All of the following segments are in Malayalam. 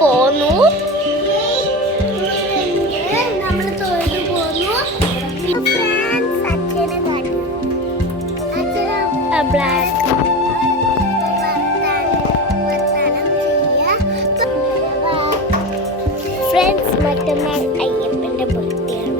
പോന്നു. ഫ്രണ്ട്സ്, മറ്റന്നാൾ അയ്യപ്പന്റെ ബർത്ത്ഡേ ആണ്.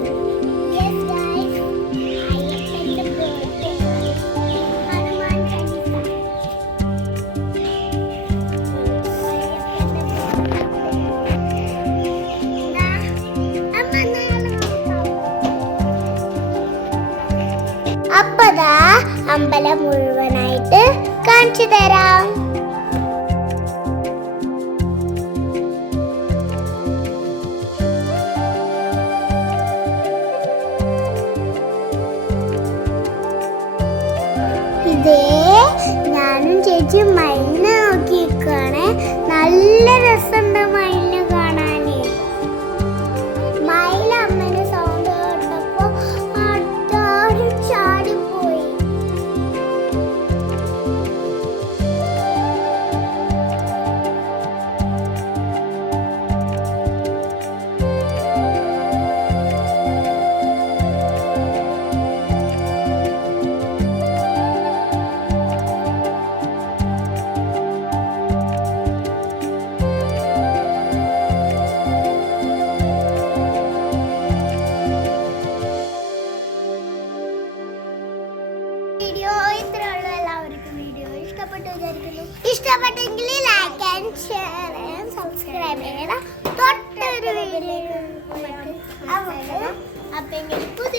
അപ്പതാ അമ്പലം മുഴുവനായിട്ട് കാണിച്ചു തരാം. ഇതേ ഞാനും ചേച്ചി മയിലിനെ നോക്കിയിരിക്കുകയാണ്. നല്ല രസമുണ്ട് മയിലിനെ കാണാന്. മയിൽ അമ്മേനെ സൗണ്ട് കേട്ടപ്പോ ആരും ചാടിപ്പോയി. വീഡിയോ ഇത്രയുള്ളൂ. എല്ലാവർക്കും വീഡിയോ ഇഷ്ടപ്പെട്ടു വിചാരിക്കുന്നു. ഇഷ്ടപ്പെട്ടെങ്കിൽ like and share and subscribe ചെയ്യണം. തൊട്ടൊരു വീഡിയോ അപ്പം പുതിയ